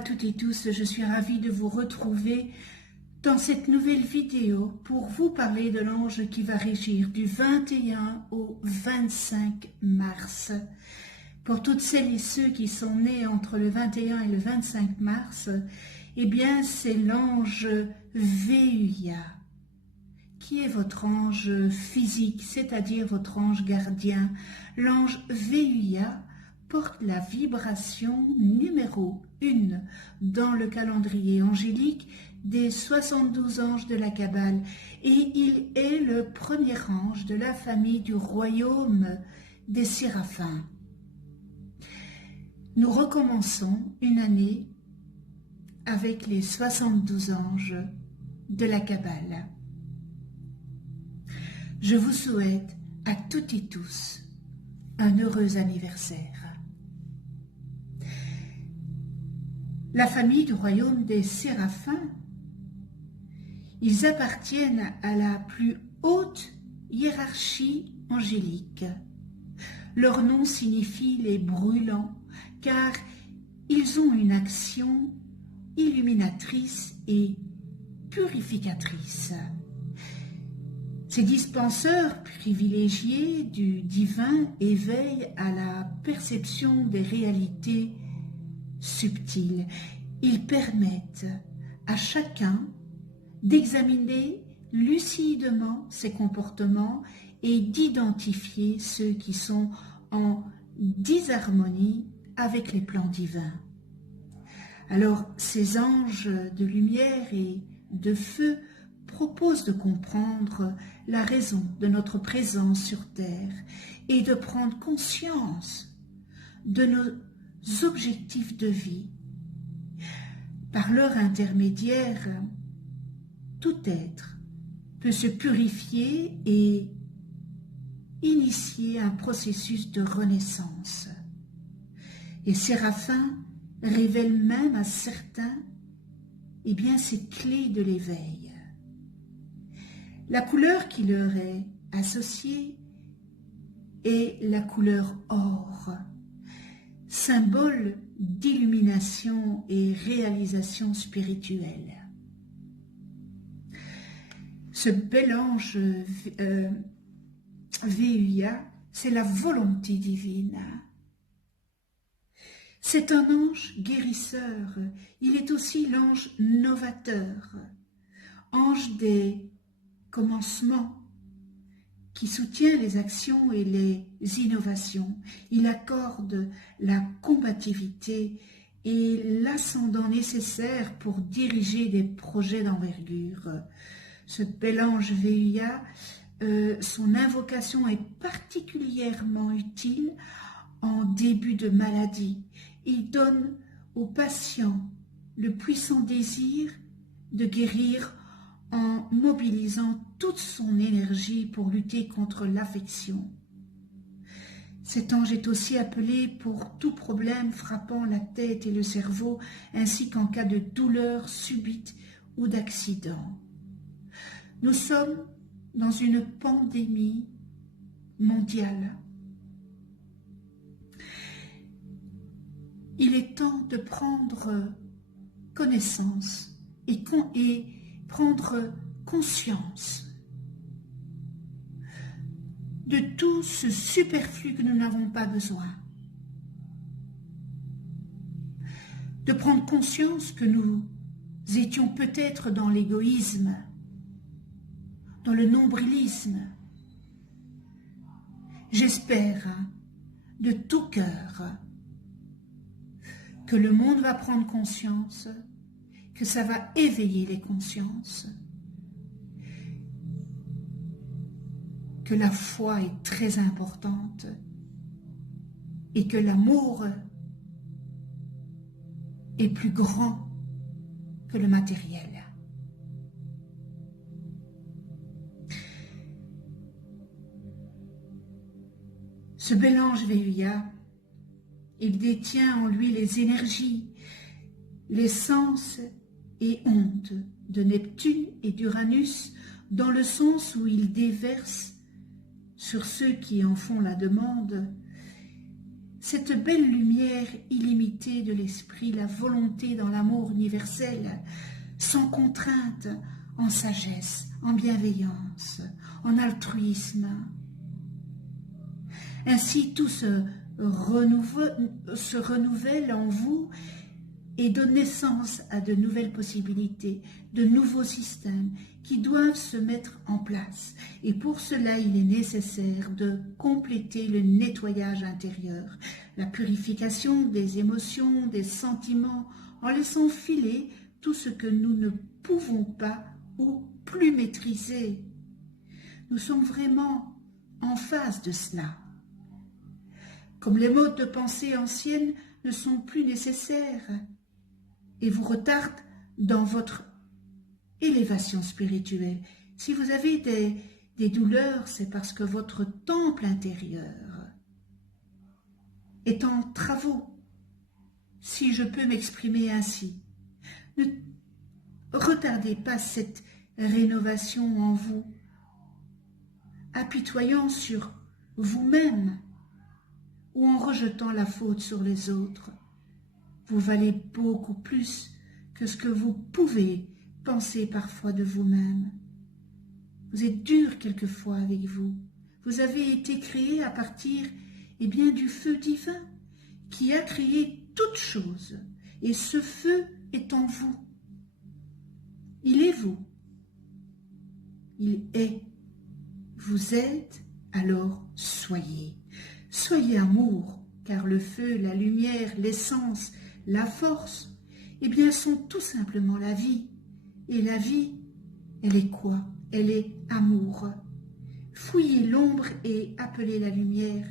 à toutes et tous, je suis ravie de vous retrouver dans cette nouvelle vidéo pour vous parler de l'ange qui va régir du 21 au 25 mars. Pour toutes celles et ceux qui sont nés entre le 21 et le 25 mars, eh bien c'est l'ange Véuya, qui est votre ange physique, c'est-à-dire votre ange gardien. L'ange Véuya porte la vibration numéro 1 dans le calendrier angélique des 72 anges de la Kabbale, et il est le premier ange de la famille du royaume des séraphins. Nous recommençons une année avec les 72 anges de la Kabbale. Je vous souhaite à toutes et tous un heureux anniversaire. La famille du royaume des séraphins, ils appartiennent à la plus haute hiérarchie angélique. Leur nom signifie les brûlants, car ils ont une action illuminatrice et purificatrice. Ces dispenseurs privilégiés du divin éveillent à la perception des réalités subtiles. Ils permettent à chacun d'examiner lucidement ses comportements et d'identifier ceux qui sont en disharmonie avec les plans divins. Alors, ces anges de lumière et de feu proposent de comprendre la raison de notre présence sur Terre et de prendre conscience de nos objectifs de vie. Par leur intermédiaire, tout être peut se purifier et initier un processus de renaissance. Et Séraphin révèle même à certains ces clés de l'éveil. La couleur qui leur est associée est la couleur or, symbole d'illumination et réalisation spirituelle. Ce bel ange Véuya, c'est la volonté divine. C'est un ange guérisseur, il est aussi l'ange novateur, ange des commencements, qui soutient les actions et les innovations. Il accorde la combativité et l'ascendant nécessaire pour diriger des projets d'envergure. Ce bel ange Véuya, son invocation est particulièrement utile en début de maladie. Il donne au patient le puissant désir de guérir en mobilisant toute son énergie pour lutter contre l'affection. Cet ange est aussi appelé pour tout problème frappant la tête et le cerveau, ainsi qu'en cas de douleur subite ou d'accident. Nous sommes dans une pandémie mondiale. Il est temps de prendre connaissance et prendre conscience de tout ce superflu que nous n'avons pas besoin. De prendre conscience que nous étions peut-être dans l'égoïsme, dans le nombrilisme. J'espère de tout cœur que le monde va prendre conscience, que ça va éveiller les consciences, que la foi est très importante et que l'amour est plus grand que le matériel. Ce bel ange Véuya, il détient en lui les énergies, les sens et ondes de Neptune et d'Uranus, dans le sens où il déverse sur ceux qui en font la demande cette belle lumière illimitée de l'esprit, la volonté dans l'amour universel, sans contrainte, en sagesse, en bienveillance, en altruisme. Ainsi tout se renouvelle en vous et donne naissance à de nouvelles possibilités, de nouveaux systèmes qui doivent se mettre en place. Et pour cela, il est nécessaire de compléter le nettoyage intérieur, la purification des émotions, des sentiments, en laissant filer tout ce que nous ne pouvons pas ou plus maîtriser. Nous sommes vraiment en phase de cela. Comme les modes de pensée anciennes ne sont plus nécessaires et vous retardent dans votre élévation spirituelle. Si vous avez des douleurs, c'est parce que votre temple intérieur est en travaux, si je peux m'exprimer ainsi. Ne retardez pas cette rénovation en vous, apitoyant sur vous-même ou en rejetant la faute sur les autres. Vous valez beaucoup plus que ce que vous pouvez penser parfois de vous-même. Vous êtes dur quelquefois avec vous. Vous avez été créé à partir du feu divin qui a créé toutes choses. Et ce feu est en vous. Il est vous. Il est. Vous êtes, alors soyez. Soyez amour, car le feu, la lumière, l'essence, la force, sont tout simplement la vie. Et la vie, elle est quoi? Elle est amour. Fouillez l'ombre et appelez la lumière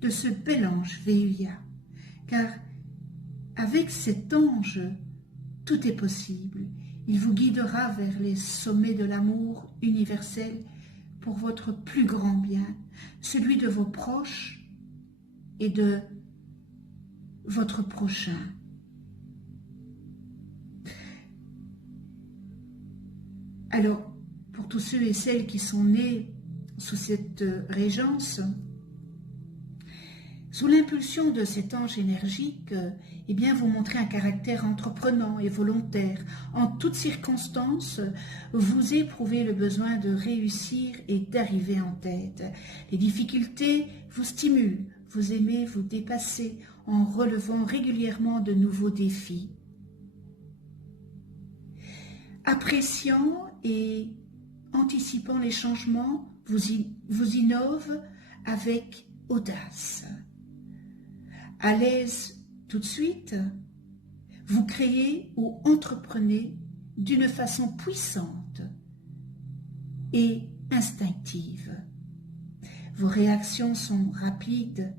de ce bel ange Véuya, car avec cet ange, tout est possible. Il vous guidera vers les sommets de l'amour universel pour votre plus grand bien, celui de vos proches et de votre prochain. Alors, pour tous ceux et celles qui sont nés sous cette régence, sous l'impulsion de cet ange énergique, vous montrez un caractère entreprenant et volontaire. En toutes circonstances, vous éprouvez le besoin de réussir et d'arriver en tête. Les difficultés vous stimulent, vous aimez vous dépasser en relevant régulièrement de nouveaux défis. Appréciant et anticipant les changements, vous innove avec audace. À l'aise tout de suite, vous créez ou entreprenez d'une façon puissante et instinctive. Vos réactions sont rapides,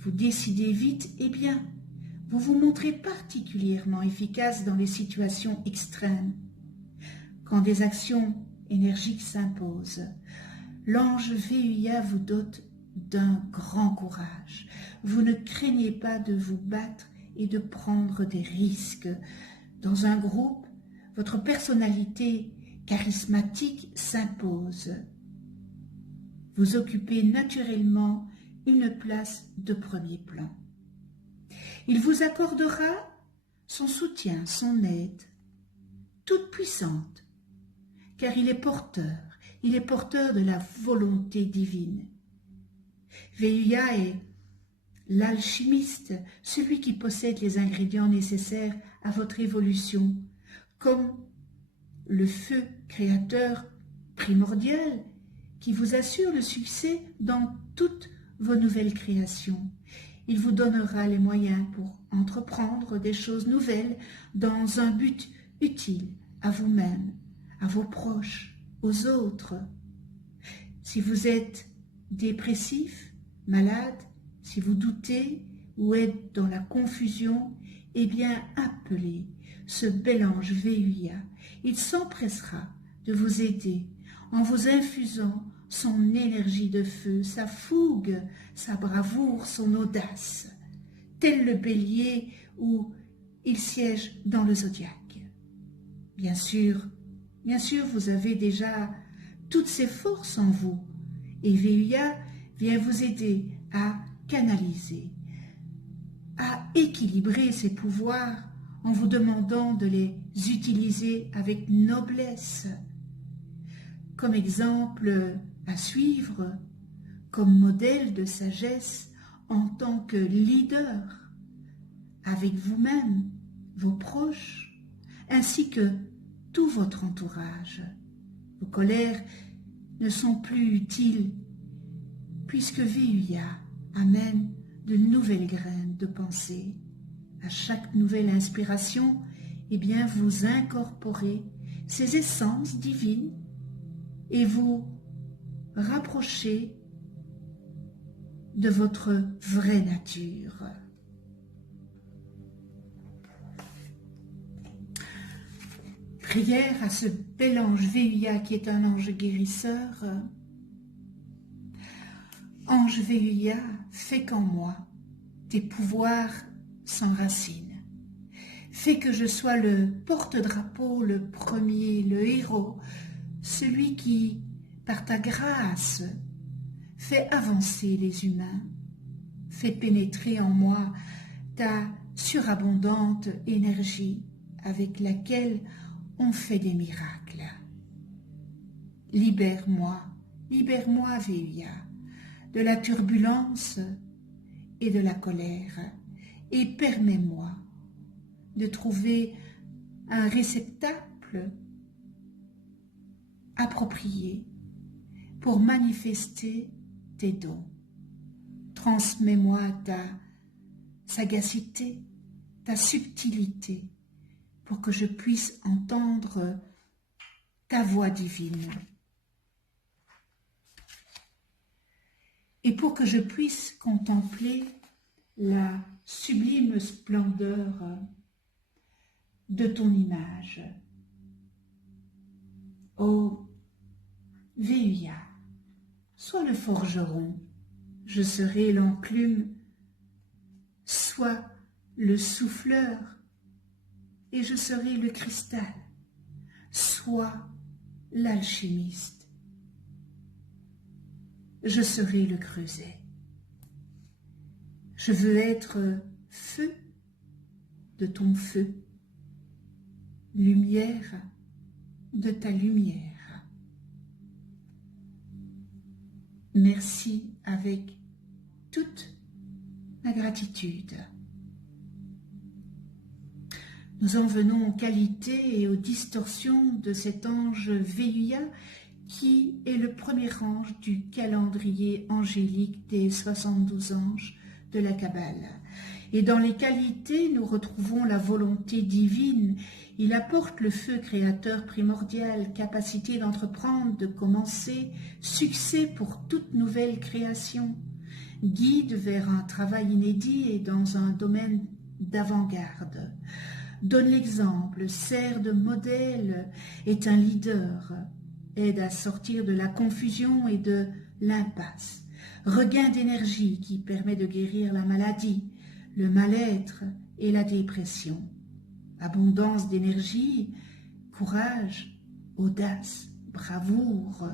vous décidez vite et bien. Vous vous montrez particulièrement efficace dans les situations extrêmes. Quand des actions énergiques s'imposent, l'ange Véuya vous dote d'un grand courage. Vous ne craignez pas de vous battre et de prendre des risques. Dans un groupe, votre personnalité charismatique s'impose. Vous occupez naturellement une place de premier plan. Il vous accordera son soutien, son aide, toute puissante, car il est porteur de la volonté divine. Véuya est l'alchimiste, celui qui possède les ingrédients nécessaires à votre évolution, comme le feu créateur primordial qui vous assure le succès dans toutes vos nouvelles créations. Il vous donnera les moyens pour entreprendre des choses nouvelles dans un but utile à vous-même, à vos proches, aux autres. Si vous êtes dépressif, malade, si vous doutez ou êtes dans la confusion, appelez ce bel ange Véuya. Il s'empressera de vous aider en vous infusant son énergie de feu, sa fougue, sa bravoure, son audace, tel le bélier où il siège dans le zodiaque. Bien sûr, vous avez déjà toutes ces forces en vous et Véuya vient vous aider à canaliser à équilibrer ses pouvoirs en vous demandant de les utiliser avec noblesse, comme exemple à suivre, comme modèle de sagesse en tant que leader, avec vous-même, vos proches, ainsi que tout votre entourage. Vos colères ne sont plus utiles, puisque VUIA amène de nouvelles graines de pensée. À chaque nouvelle inspiration, eh bien, vous incorporez ces essences divines et vous rapprochez de votre vraie nature. Prière à ce bel ange VUIA qui est un ange guérisseur. Ange VUIA, fais qu'en moi tes pouvoirs s'enracinent. Fais que je sois le porte-drapeau, le premier, le héros, celui qui, par ta grâce, fait avancer les humains. Fais pénétrer en moi ta surabondante énergie avec laquelle on fait des miracles. Libère-moi VUIA, de la turbulence et de la colère, et permets-moi de trouver un réceptacle approprié pour manifester tes dons. Transmets-moi ta sagacité, ta subtilité, pour que je puisse entendre ta voix divine. Et pour que je puisse contempler la sublime splendeur de ton image. Ô VUIA, sois le forgeron, je serai l'enclume, sois le souffleur, et je serai le cristal, sois l'alchimiste, je serai le creuset. Je veux être feu de ton feu, lumière de ta lumière. Merci avec toute ma gratitude. Nous en venons aux qualités et aux distorsions de cet ange VUIA qui est le premier ange du calendrier angélique des 72 anges de la Kabbale. Et dans les qualités, nous retrouvons la volonté divine. Il apporte le feu créateur primordial, capacité d'entreprendre, de commencer, succès pour toute nouvelle création, guide vers un travail inédit et dans un domaine d'avant-garde. Donne l'exemple, sert de modèle, est un leader, aide à sortir de la confusion et de l'impasse. Regain d'énergie qui permet de guérir la maladie, le mal-être et la dépression. Abondance d'énergie, courage, audace, bravoure.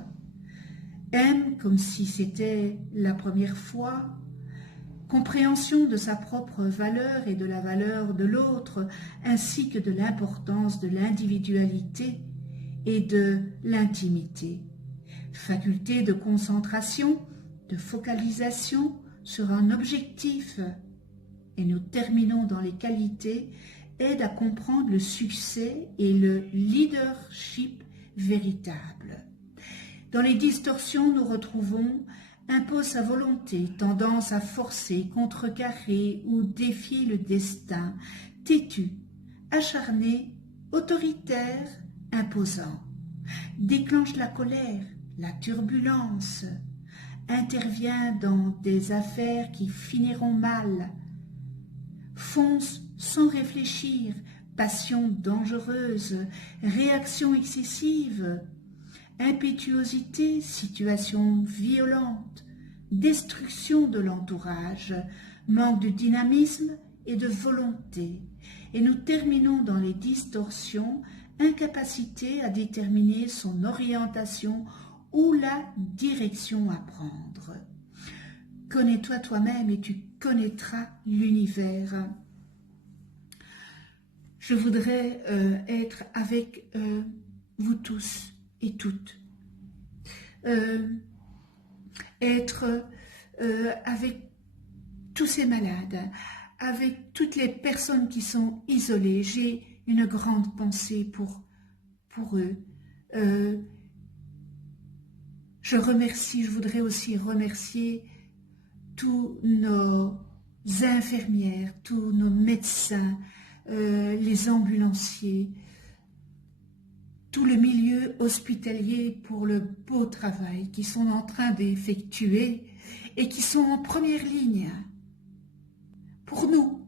Aime comme si c'était la première fois. Compréhension de sa propre valeur et de la valeur de l'autre, ainsi que de l'importance de l'individualité et de l'intimité. Faculté de concentration, de focalisation sur un objectif. Et nous terminons dans les qualités, aide à comprendre le succès et le leadership véritable. Dans les distorsions, nous retrouvons impose sa volonté, tendance à forcer, contrecarrer ou défier le destin, têtu, acharné, autoritaire, imposant, déclenche la colère, la turbulence, intervient dans des affaires qui finiront mal, fonce sans réfléchir, passion dangereuse, réaction excessive, impétuosité, situation violente, destruction de l'entourage, manque de dynamisme et de volonté. Et nous terminons dans les distorsions, incapacité à déterminer son orientation ou la direction à prendre. Connais-toi toi-même et tu connaîtra l'univers. Je voudrais être avec vous tous et toutes. Être avec tous ces malades, avec toutes les personnes qui sont isolées. J'ai une grande pensée pour eux. Je voudrais aussi remercier tous nos infirmières, tous nos médecins, les ambulanciers, tout le milieu hospitalier pour le beau travail qu'ils sont en train d'effectuer et qui sont en première ligne pour nous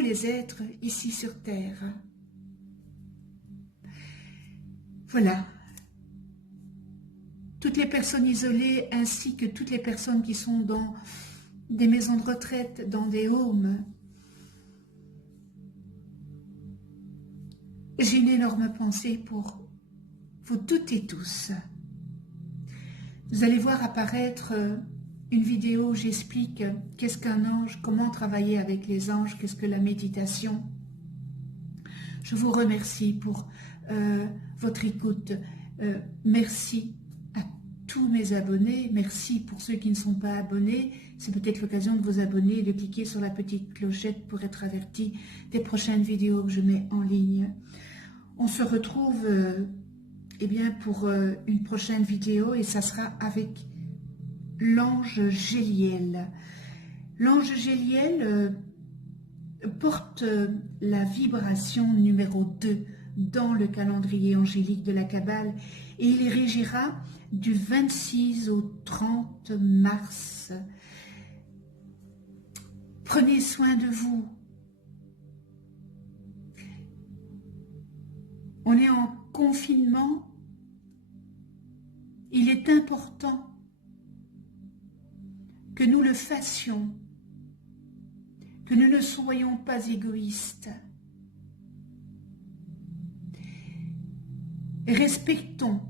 les êtres ici sur Terre. Voilà. Toutes les personnes isolées ainsi que toutes les personnes qui sont dans des maisons de retraite, dans des homes. J'ai une énorme pensée pour vous toutes et tous. Vous allez voir apparaître une vidéo où j'explique qu'est-ce qu'un ange, comment travailler avec les anges, qu'est-ce que la méditation. Je vous remercie pour votre écoute. Merci à tous mes abonnés. Merci pour ceux qui ne sont pas abonnés. C'est peut-être l'occasion de vous abonner et de cliquer sur la petite clochette pour être averti des prochaines vidéos que je mets en ligne. On se retrouve pour une prochaine vidéo et ça sera avec l'ange Géliel. L'ange Géliel porte la vibration numéro 2 dans le calendrier angélique de la Kabbale et il régira du 26 au 30 mars. Prenez soin de vous. On est en confinement. Il est important que nous le fassions, que nous ne soyons pas égoïstes. Respectons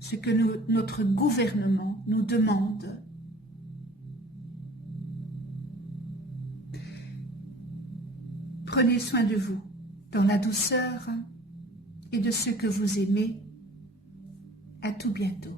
ce que notre gouvernement nous demande. Prenez soin de vous dans la douceur et de ceux que vous aimez. À tout bientôt.